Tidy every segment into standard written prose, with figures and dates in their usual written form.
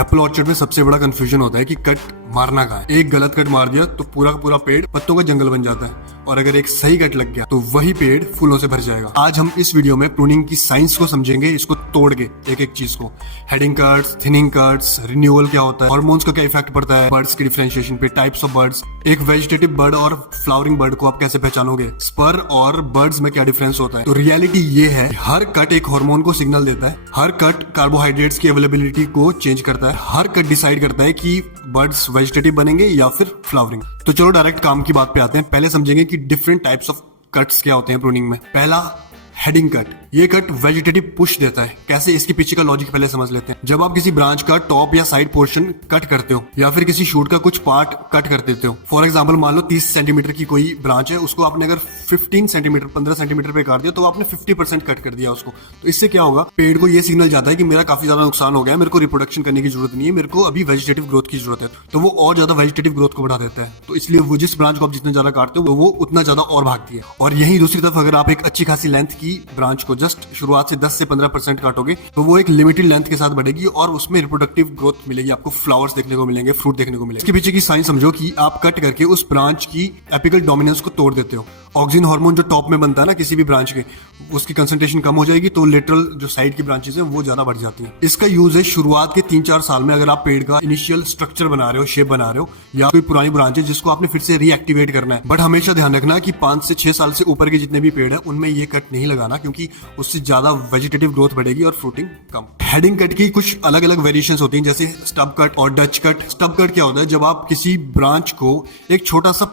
Apple orchard में सबसे बड़ा कंफ्यूजन होता है कि कट मारना कहाँ है। एक गलत कट मार दिया तो पूरा का पूरा पेड़ पत्तों का जंगल बन जाता है, और अगर एक सही कट लग गया तो वही पेड़ फूलों से भर जाएगा। आज हम इस वीडियो में प्रूनिंग की साइंस को समझेंगे, इसको तोड़ के एक एक चीज को। Heading cuts, thinning cuts, renewal क्या होता है, हार्मोन्स का क्या इफेक्ट पड़ता है बर्ड्स की डिफरेंशिएशन पे, टाइप्स ऑफ बर्ड्स, एक वेजिटेटिव बर्ड और फ्लावरिंग बर्ड को आप कैसे पहचानोगे, स्पर और बर्ड्स में क्या डिफरेंस होता है। तो रियलिटी ये है, हर कट एक हार्मोन को सिग्नल देता है, हर कट कार्बोहाइड्रेट्स की अवेलेबिलिटी को चेंज करता है, हर कट डिसाइड करता है कि बर्ड्स वेजिटेटिव बनेंगे या फिर फ्लावरिंग। तो चलो डायरेक्ट काम की बात पे आते हैं। पहले समझेंगे कि डिफरेंट टाइप्स ऑफ कट्स क्या होते हैं प्रूनिंग में। पहला हेडिंग कट, ये कट वेजिटेटिव पुश देता है। कैसे, इसके पीछे का लॉजिक पहले समझ लेते हैं। जब आप किसी ब्रांच का टॉप या साइड पोर्शन कट करते हो या फिर किसी शूट का कुछ पार्ट कट कर देते हो, फॉर एग्जांपल मान लो 30 सेंटीमीटर की कोई ब्रांच है, उसको आपने अगर 15 सेंटीमीटर 15 सेंटीमीटर पे काट दिया तो आपने 50% कट कर दिया उसको। तो इससे क्या होगा, पेड़ को ये सिग्नल जाता है कि मेरा काफी ज्यादा नुकसान हो गया है, मेरे को रिप्रोडक्शन करने की जरूरत नहीं है, मेरे को अभी वेजिटेटिव ग्रोथ की जरूरत है। तो वो और ज्यादा वेजिटेटिव ग्रोथ को बढ़ा देता है। तो इसलिए वो जिस ब्रांच को आप जितना ज्यादा काटते हो वो उतना ज्यादा और भागती है। और यही दूसरी तरफ अगर आप एक अच्छी खासी लेंथ की ब्रांच को जस्ट शुरुआत से 10 से 15% काटोगे तो वो एक लिमिटेड लेंथ के साथ बढ़ेगी और उसमें रिप्रोडक्टिव ग्रोथ मिलेगी, आपको फ्लावर्स देखने को मिलेंगे, फ्रूट देखने को मिलेगा। इसके पीछे की साइंस समझो कि आप कट करके उस ब्रांच की एपिकल डोमिनेंस को तोड़ देते हो। ऑक्सीजन हार्मोन जो टॉप में बनता है ना किसी भी ब्रांच के, उसकी कंसंट्रेशन कम हो जाएगी तो लेटरल जो साइड की ब्रांचेस है वो ज्यादा बढ़ जाती है। इसका यूज है शुरुआत के 3-4 साल में, अगर आप पेड़ का इनिशियल स्ट्रक्चर बना रहे हो, शेप बना रहे हो, या कोई पुरानी ब्रांच है जिसको आपने फिर से रीएक्टिवेट करना है। बट हमेशा ध्यान रखना कि 5 से 6 साल से ऊपर के जितने भी पेड़ है उनमें ये कट नहीं लगाना, क्योंकि उससे ज्यादा वेजिटेटिव ग्रोथ बढ़ेगी और फ्रूटिंग कम। हेडिंग कट की कुछ अलग अलग वेरिएशंस होती हैं, जैसे स्टब कट और डच कट। स्टब कट क्या होता है, जब आप किसी ब्रांच को एक छोटा सा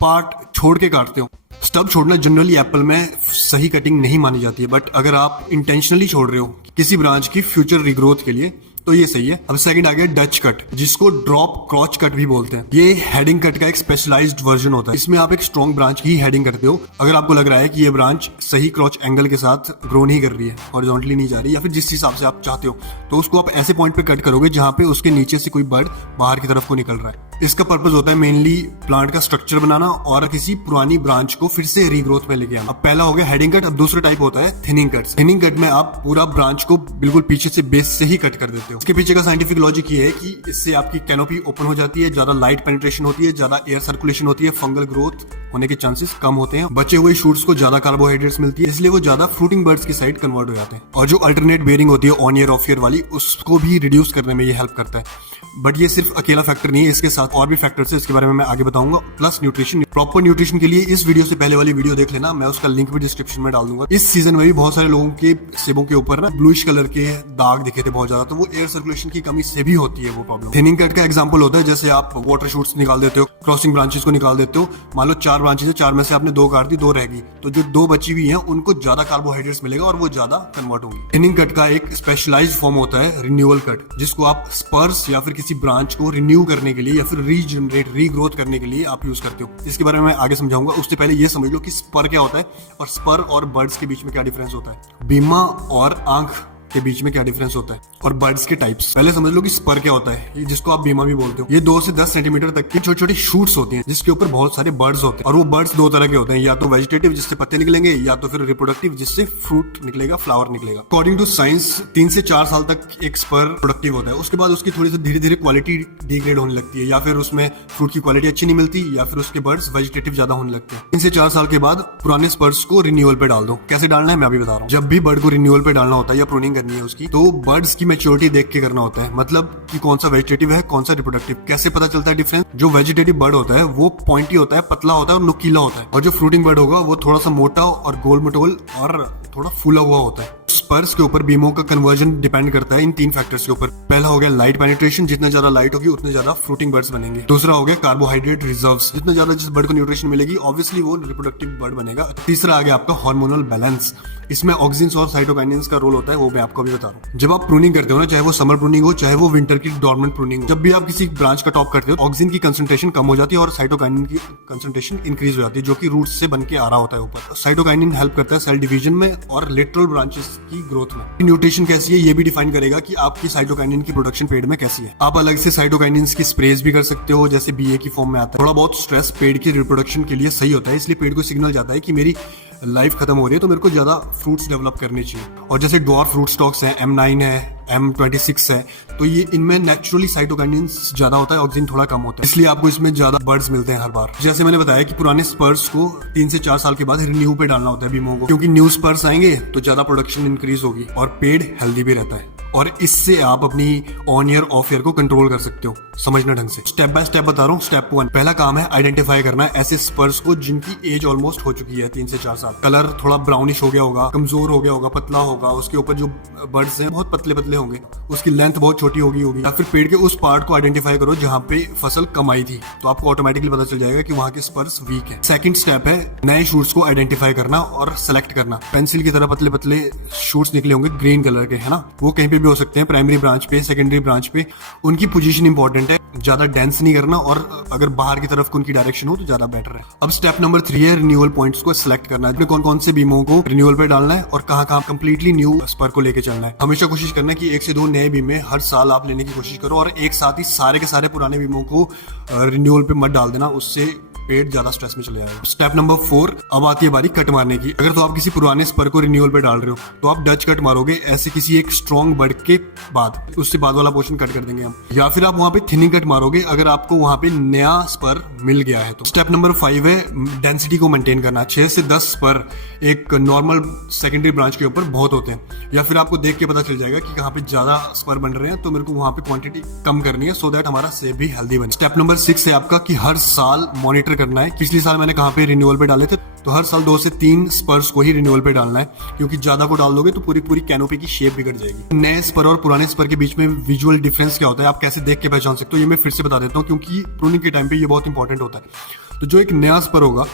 पार्ट छोड़ के काटते हो। स्टब छोड़ना जनरली एप्पल में सही कटिंग नहीं मानी जाती है, बट अगर आप इंटेंशनली छोड़ रहे हो किसी ब्रांच की फ्यूचर रिग्रोथ के लिए तो ये सही है। अब सेकंड आ गया डच कट, जिसको ड्रॉप क्रॉच कट भी बोलते हैं। ये हेडिंग कट का एक स्पेशलाइज्ड वर्जन होता है। इसमें आप एक स्ट्रॉन्ग ब्रांच की हेडिंग करते हो। अगर आपको लग रहा है कि ये ब्रांच सही क्रॉच एंगल के साथ ग्रो नहीं कर रही है, हॉरिजॉन्टली नहीं जा रही, या फिर जिस हिसाब से आप चाहते हो, तो उसको आप ऐसे पॉइंट पे कट करोगे जहां पे उसके नीचे से कोई बर्ड बाहर की तरफ को निकल रहा है। इसका पर्पस होता है मेनली प्लांट का स्ट्रक्चर बनाना और किसी पुरानी ब्रांच को फिर से रीग्रोथ में लेके आना। अब पहला हो गया हेडिंग कट। अब दूसरा टाइप होता है थिनिंग कट। थिनिंग कट में आप पूरा ब्रांच को बिल्कुल पीछे से बेस से ही कट कर देते हो। इसके पीछे का साइंटिफिक लॉजिक ये है कि इससे आपकी कैनोपी ओपन हो जाती है, ज्यादा लाइट पेनिट्रेशन होती है, ज्यादा एयर सर्कुलेशन होती है, फंगल ग्रोथ होने के चांसेस कम होते हैं, बचे हुए शूट्स को ज्यादा कार्बोहाइड्रेट्स मिलती है, इसलिए वो ज्यादा फ्रूटिंग बर्ड्स की साइड कन्वर्ट हो जाते हैं। और जो अल्टरनेट बेयरिंग होती है ऑन ईयर ऑफ ईयर वाली, उसको भी रिड्यूस करने में ये हेल्प करता है। बट ये सिर्फ अकेला फैक्टर नहीं है, इसके साथ और भी फैक्टर्स है, इसके बारे में मैं आगे बताऊंगा। प्लस न्यूट्रिशन, प्रॉपर न्यूट्रिशन के लिए इस वीडियो से पहले वाली वीडियो देख लेना, मैं उसका लिंक भी डिस्क्रिप्शन में डाल दूंगा। इस सीजन में भी बहुत सारे लोगों के सेबों के ऊपर ना ब्लूइश कलर के दाग दिखे थे बहुत ज्यादा, तो वो एयर सर्कुलेशन की कमी से भी होती है वो प्रॉब्लम। थिनिंग कट का एग्जांपल होता है, जैसे आप वाटर शूट्स निकाल देते हो, क्रॉसिंग ब्रांचेस को निकाल देते हो। मान लो 4 ब्रांचेस है, 4 में से आपने 2 काट दी, 2 रहेगी, तो जो 2 बची हुई है उनको ज्यादा कार्बोहाइड्रेट्स मिलेगा और वो ज्यादा कन्वर्ट होंगी। थिनिंग कट का एक स्पेशलाइज्ड फॉर्म होता है रिन्यूअल कट, जिसको आप स्पर्स या फिर किसी ब्रांच को रिन्यू करने के लिए या फिर रीजनरेट रीग्रोथ करने के लिए आप यूज करते हो। इसके बारे में मैं आगे समझाऊंगा। उससे पहले ये समझ लो कि स्पर क्या होता है और स्पर और बर्ड्स के बीच में क्या डिफरेंस होता है, बीमा और आंख के बीच में क्या डिफरेंस होता है, और बर्ड्स के टाइप्स। पहले समझ लो कि स्पर क्या होता है, ये जिसको आप बीमा भी बोलते हो। ये 2 से 10 सेंटीमीटर तक की छोटी छोटी शूट्स होती हैं जिसके ऊपर बहुत सारे बर्ड्स होते हैं, और वो बर्ड्स 2 तरह के होते हैं, या तो वेजिटेटिव जिससे पत्ते निकलेंगे, या तो फिर रिप्रोडक्टिव जिससे फ्रूट निकलेगा, फ्लावर निकलेगा। अकॉर्डिंग टू साइंस 3 से 4 साल तक एक स्पर प्रोडक्टिव होता है। उसके बाद उसकी थोड़ी सी धीरे धीरे क्वालिटी डिग्रेड होने लगती है, या फिर उसमें फ्रूट की क्वालिटी अच्छी नहीं मिलती, या फिर उसके बर्ड्स वेजिटेटिव ज्यादा होने लगते हैं। 3 से 4 साल के बाद पुराने स्पर्स को रिन्यूअल पे डाल दो। कैसे डालना है मैं अभी बता रहा हूँ। जब भी बर्ड को रिन्यूअल पे डालना होता है या प्रूनिंग करनी है उसकी, तो बर्ड्स की मैच्योरिटी देख के करना होता है। मतलब कि कौन सा वेजिटेटिव है, कौन सा रिप्रोडक्टिव। कैसे पता चलता है डिफरेंस? जो वेजिटेटिव बर्ड होता है वो पॉइंटी होता है, पतला होता है और नुकीला होता है, और जो फ्रूटिंग बर्ड होगा वो थोड़ा सा मोटा और गोल मटोल और थोड़ा फूला हुआ होता है। स्पर्स के ऊपर बीमो का कन्वर्जन डिपेंड करता है इन 3 फैक्टर्स के ऊपर। पहला हो गया लाइट पेनिट्रेशन, जितना ज्यादा लाइट होगी उतने ज्यादा फ्रूटिंग बर्ड्स बनेंगे। दूसरा हो गया कार्बोहाइड्रेट रिजर्व्स, जितना ज्यादा जिस बर्ड को न्यूट्रिशन मिलेगी ऑब्वियसली वो रिप्रोडक्टिव बर्ड बनेगा। तीसरा आ गया आपका हार्मोनल बैलेंस, इसमें ऑक्सिन्स और साइटोकाइनिन्स का रोल होता है, वो मैं आपको अभी बता रहा हूँ। जब आप प्रूनिंग करते हो ना, चाहे वो समर प्रूनिंग हो चाहे वो विंटर की डॉर्मेंट प्रूनिंग, जब भी आप किसी ब्रांच का टॉप करते हो ऑक्सिन की कंसंट्रेशन कम हो जाती है और साइटोकाइनिन की कंसंट्रेशन इंक्रीज हो जाती है, जो कि रूट से बन के आ रहा होता है ऊपर। साइटोकाइनिन हेल्प करता है सेल डिवीजन में और लेटरल ब्रांचेस की ग्रोथ में। न्यूट्रिशन कैसी है ये भी डिफाइन करेगा कि आपकी साइटोकाइनिन की प्रोडक्शन पेड़ में कैसी है। आप अलग से साइटोकाइनिन की स्प्रेज भी कर सकते हो, जैसे बीए की फॉर्म में आता है। थोड़ा बहुत स्ट्रेस पेड़ की रिप्रोडक्शन के लिए सही होता है, इसलिए पेड़ को सिग्नल जाता है कि मेरी लाइफ खत्म हो रही है तो मेरे को ज्यादा फ्रूट्स डेवलप करने चाहिए। और जैसे डॉर्फ फ्रूट स्टॉक्स है, M9 है, M26 है, तो ये इनमें नेचुरली साइटोकाइनेसिस ज्यादा होता है, ऑक्सीजन थोड़ा कम होता है, इसलिए आपको इसमें ज्यादा बर्ड्स मिलते हैं हर बार। जैसे मैंने बताया कि पुराने स्पर्स को 3 से 4 साल के बाद रिन्यू पे डालना होता है बीमों को, क्योंकि न्यू स्पर्स आएंगे तो ज्यादा प्रोडक्शन इंक्रीज होगी और पेड़ हेल्दी भी रहता है। और इससे आप अपनी ऑन ईयर ऑफ ईयर को कंट्रोल कर सकते हो, समझना ढंग से। स्टेप बाय स्टेप बता रहा हूँ। स्टेप 1, पहला काम है आइडेंटिफाई करना ऐसे स्पर्स को जिनकी एज ऑलमोस्ट हो चुकी है 3 से 4 साल। कलर थोड़ा ब्राउनिश हो गया होगा, कमजोर हो गया होगा, पतला होगा, उसके ऊपर जो बर्ड्स हैं बहुत पतले पतले होंगे, उसकी लेंथ बहुत छोटी होगी या फिर पेड़ के उस पार्ट को आइडेंटिफाई करो जहाँ पे फसल कम आई थी, तो आपको ऑटोमेटिकली पता चल जाएगा कि वहाँ के स्पर्स वीक है। सेकंड स्टेप है नए शूट्स को आइडेंटिफाई करना और सेलेक्ट करना। पेंसिल की तरह पतले पतले शूट्स निकले होंगे ग्रीन कलर के, है ना, वो कहीं पे भी हो सकते हैं, प्राइमरी ब्रांच पे, सेकेंडरी ब्रांच पे। उनकी पोजीशन इंपॉर्टेंट है, ज्यादा डेंस नहीं करना, और अगर बाहर की तरफ उनकी डायरेक्शन हो तो ज्यादा बेटर है। अब स्टेप नंबर 3 है रिन्यूअल पॉइंट्स को सिलेक्ट करना है, कौन कौन से बीमों को रिन्यूअल पे डालना है और कहाँ कहाँ कंप्लीटली न्यू स्पर को लेके चलना है। हमेशा कोशिश करना है कि 1 से 2 नए बीमे हर साल आप लेने की कोशिश करो, और एक साथ ही सारे के सारे पुराने बीमों को रिन्यूअल पे मत डाल देना, उससे पेड़ ज्यादा स्ट्रेस में चले जाएगा। स्टेप नंबर 4, अब आती है बारी कट मारने की। अगर तो आप किसी पुराने स्पर को रिन्यूअल पे डाल रहे हो तो आप डच कट मारोगे, ऐसे किसी एक स्ट्रॉन्ग बर्ड के बाद, उससे बाद वाला पोर्शन कट कर देंगे हम, या फिर आप वहां पे थिनिंग कट मारोगे अगर आपको वहां पे नया स्पर मिल गया है तो। स्टेप नंबर 5 है डेंसिटी को मेंटेन करना। 6 से 10 स्पर एक नॉर्मल सेकेंडरी ब्रांच के ऊपर बहुत होते हैं, या फिर आपको देख के पता चल जाएगा कि कहाँ पे ज्यादा स्पर बन रहे हैं, तो मेरे को वहां पे क्वांटिटी कम करनी है, सो दैट हमारा सेब भी हेल्दी बने। स्टेप नंबर 6 है आपका कि हर साल मॉनिटर करना है। पिछली साल मैंने कहाँ पे रिन्यूअल पे डाले थे, तो हर साल 2 से 3 स्पर्स को ही रिन्यूअल पे डालना है, क्योंकि ज्यादा को डाल दोगे तो पूरी पूरी कैनोपी की शेप बिगड़ जाएगी। नए स्पर और पुराने स्पर के बीच में विजुअल डिफरेंस क्या होता है, आप कैसे देख के पहचान सकते हो, ये मैं फिर से बता देता हूँ, क्योंकि प्रूनिंग के टाइम पे ये बहुत इंपॉर्टेंट होता है। तो जो एक नया स्पर होगा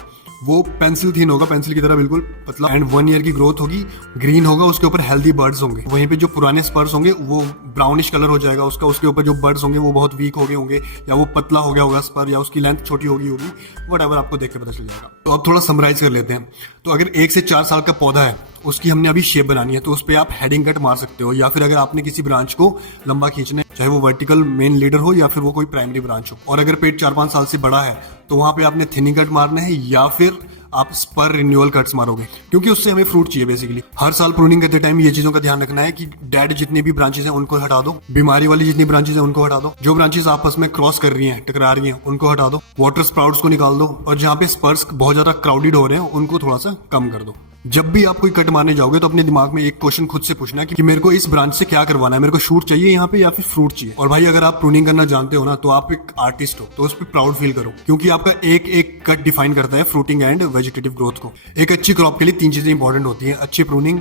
वो पेंसिल थीन होगा, पेंसिल की तरह बिल्कुल पतला, एंड 1 ईयर की ग्रोथ होगी, ग्रीन होगा, उसके ऊपर हेल्दी बर्ड्स होंगे। वहीं पे जो पुराने स्पर्स होंगे वो ब्राउनिश कलर हो जाएगा उसका, उसके ऊपर जो बर्ड्स होंगे वो बहुत वीक हो गए होंगे, या वो पतला हो गया होगा स्पर, या उसकी लेंथ छोटी होगी व्हाटएवर, आपको देख के पता चल जाएगा। तो अब थोड़ा समराइज कर लेते हैं। तो अगर 1 से 4 साल का पौधा है, उसकी हमने अभी शेप बनानी है, तो उस पर आप हेडिंग कट मार सकते हो, या फिर अगर आपने किसी ब्रांच को लंबा खींचना है, चाहे वो वर्टिकल मेन लीडर हो या फिर वो कोई प्राइमरी ब्रांच हो, और अगर पेड़ 4-5 साल से बड़ा है तो वहां पे आपने थिनिंग कट मारना है, या फिर आप स्पर रिन्यूअल कट्स मारोगे, क्योंकि उससे हमें फ्रूट चाहिए बेसिकली। हर साल प्रूनिंग करते टाइम ये चीजों का ध्यान रखना है कि डेड जितनी भी ब्रांचेस हैं उनको हटा दो, बीमारी वाली जितनी ब्रांचेस हैं उनको हटा दो, जो ब्रांचेस आपस में क्रॉस कर रही हैं, टकरा रही हैं, उनको हटा दो, वाटर स्प्राउट्स को निकाल दो, और जहाँ पे स्पर्स बहुत ज्यादा क्राउडेड हो रहे हैं उनको थोड़ा सा कम कर दो। जब भी आप कोई कट मारने जाओगे तो अपने दिमाग में एक क्वेश्चन खुद से पूछना कि मेरे को इस ब्रांच से क्या करवाना है, मेरे को शूट चाहिए यहाँ पे या फिर फ्रूट चाहिए। और भाई अगर आप प्रूनिंग करना जानते हो ना, तो आप एक आर्टिस्ट हो, तो उस पर प्राउड फील करो, क्योंकि आपका एक एक कट डिफाइन करता है फ्रूटिंग एंड वेजिटेटिव ग्रोथ को। एक अच्छी क्रॉप के लिए 3 चीजें इंपॉर्टेंट होती हैं, अच्छी प्रूनिंग,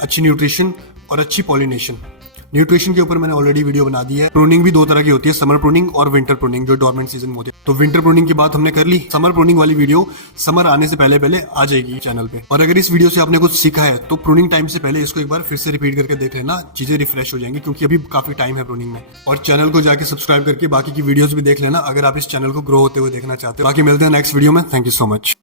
अच्छी न्यूट्रिशन और अच्छी पॉलिनेशन। न्यूट्रिशन के ऊपर मैंने ऑलरेडी वीडियो बना दी है। प्रूनिंग भी 2 तरह की होती है, समर प्रूनिंग और विंटर प्रूनिंग, जो डोरमेंट सीजन में होती है। तो विंटर प्रूनिंग की बात हमने कर ली, समर प्रूनिंग वाली वीडियो समर आने से पहले पहले आ जाएगी चैनल पे। और अगर इस वीडियो से आपने कुछ सीखा है तो प्रूनिंग टाइम से पहले इसको एक बार फिर से रिपीट करके देख लेना, चीजें रिफ्रेश हो जाएंगी, क्योंकि अभी काफी टाइम है प्रूनिंग में। और चैनल को जाके सब्सक्राइब करके बाकी की वीडियोस भी देख लेना अगर आप इस चैनल को ग्रो होते हुए देखना चाहते हो। बाकी मिलते हैं नेक्स्ट वीडियो में। Thank you so much.